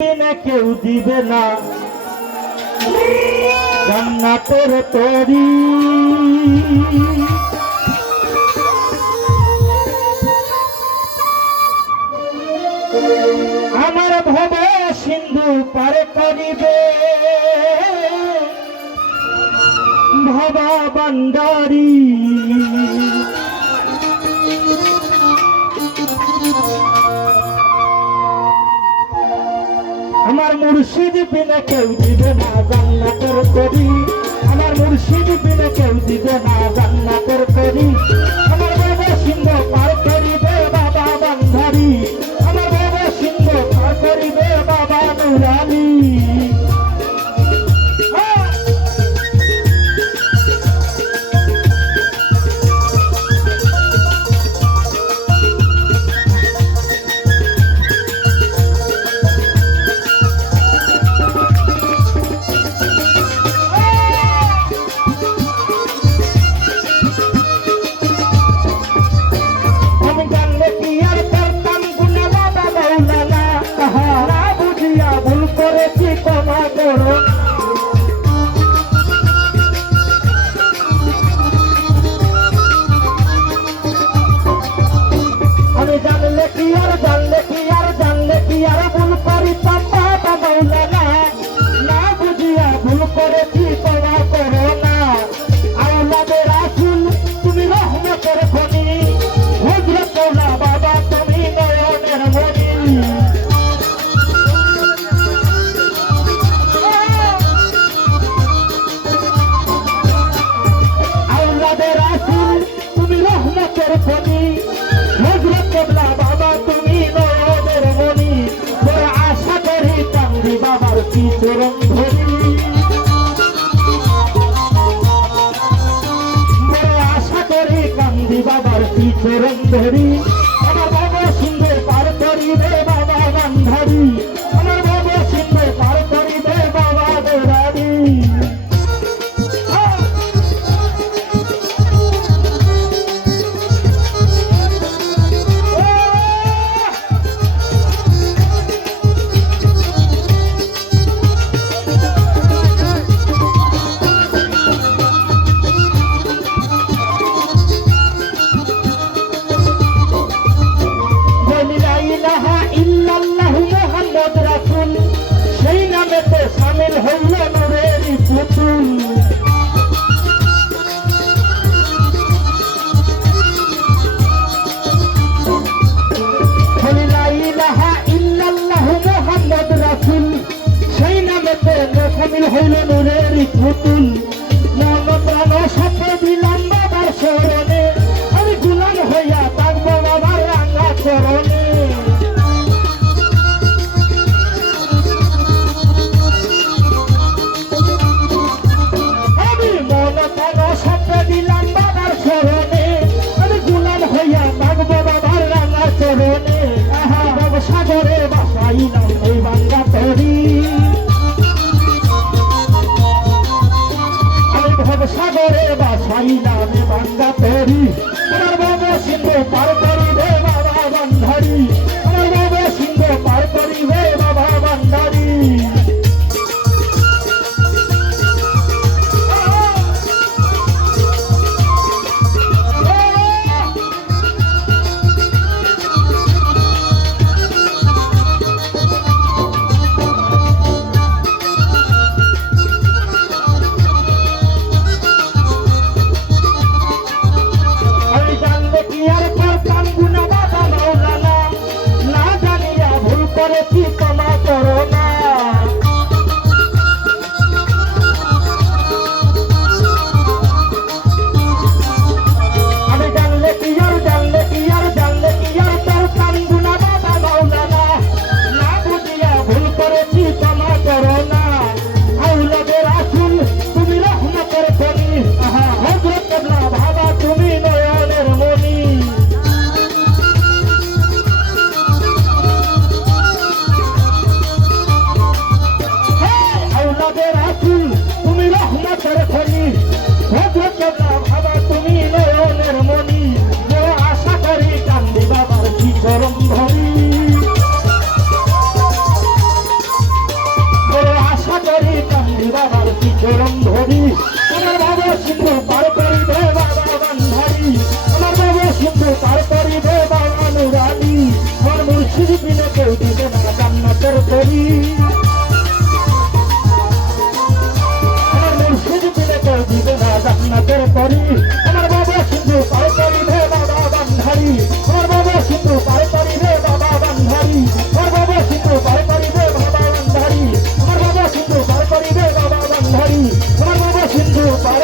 কেউ দিবে না জান্নাতের তরি। আমার ভব সিন্ধু পার করিবে ভবা বান্দারি। আমার মুর্শিদ বিনা কেউ দিবে না জান্নাতের তরি। আমার মুর্শিদ বিনা কেউ দিবে না জান্নাতের তরি। আমার বাবা সিন্ধু পার করিবে বাবা বান্ধারি। আমার বাবা সিন্ধু পার করিবে বাবা নুরানি। চরণ ধরি আশা করি কান্দি বাবার কি চরণ ধরি। আমার বাবা সিন্ধু পার করিবে বাবা গান্ধারী। আমার বাবা সিন্ধু পার করিবে বাবা বেড়ারি। সেই নামেতে সামিল হইল নূরের পুতুল। লা ইলাহা ইল্লাল্লাহু মুহাম্মদ রাসূল সেই নামেতে সামিল হইল নূরের পুতুল। মন প্রাণ সাথে দিলাম বাবার শরণে আমি গুলাম হইয়া থাকবো বাবার রাঙা চরণে। সাগরে বাসাইলাম এই বাংলা তরি। আমি ভব সাগরে বাসাইলাম এই বাংলা তরি। আমার বাবা সিন্ধু পার করিবে বাবা বান্ধারি। আমার বাবা সিন্ধু পার করিবে বাবা বান্ধারি। বান্ধারি আমার বাবা সিন্ধু পার করিবে বাবা বান্ধারি আমার বাবা সিন্ধু পার করিবে বাবা বান্ধারি আমার বাবা সিন্ধু পার করিবে বাবা বান্ধারি আমার বাবা সিন্ধু পার করিবে বাবা বান্ধারি আমার বাবা সিন্ধু পার